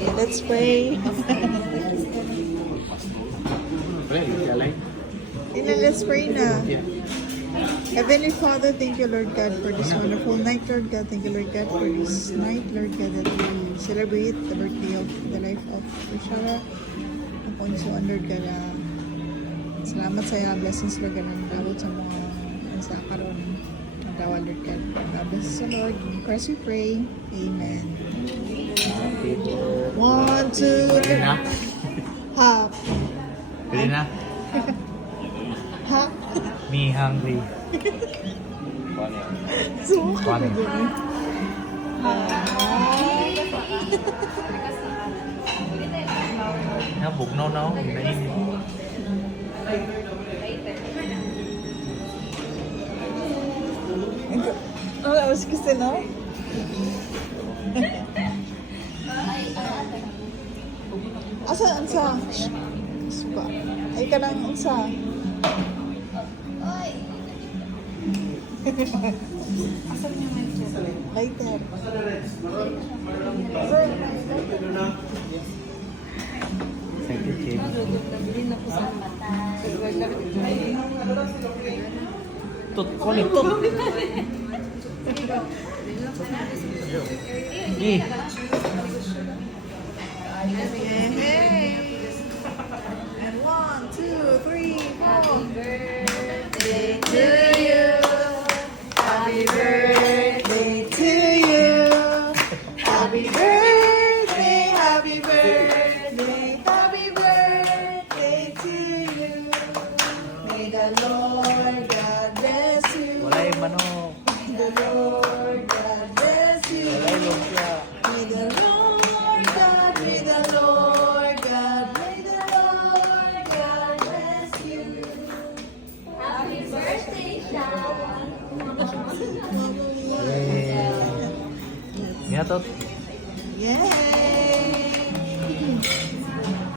Okay, let's pray. Let's pray na. Heavenly Father, thank you, Lord God, for this wonderful night, Lord God. Thank you, Lord God, for this night, Lord God, that we celebrate the birthday of the life of Rishara. Upon so, Lord God, salamat sa iyo. Blessings, Lord God, ang dawat sa mga sa karon. Ang dawat, Lord God. Blessings sa Lord. In Christ we pray. Amen. 1, 2, 3. Hop. Pwede na? Hop. Me hungry. So, Funny. Bugnaw na ako. Nainit. Oh, that was gusto na? Asa, ansa? Suka. Ay ka lang, ansa? Asan niya may lighter? Thank you, Kim. Tut, kulit, tut. Eh. Hey! And 1, 2, 3, 4. Birthday to you. Happy birthday to you. Happy birthday, happy birthday, happy birthday to you. May the Lord God bless you. Wala yung manok. May the Lord God bless you. Wala yung lumpia. May the Lord God, may the Lord God, may the Lord God bless you. Happy birthday, Sean! Nga to. Yay!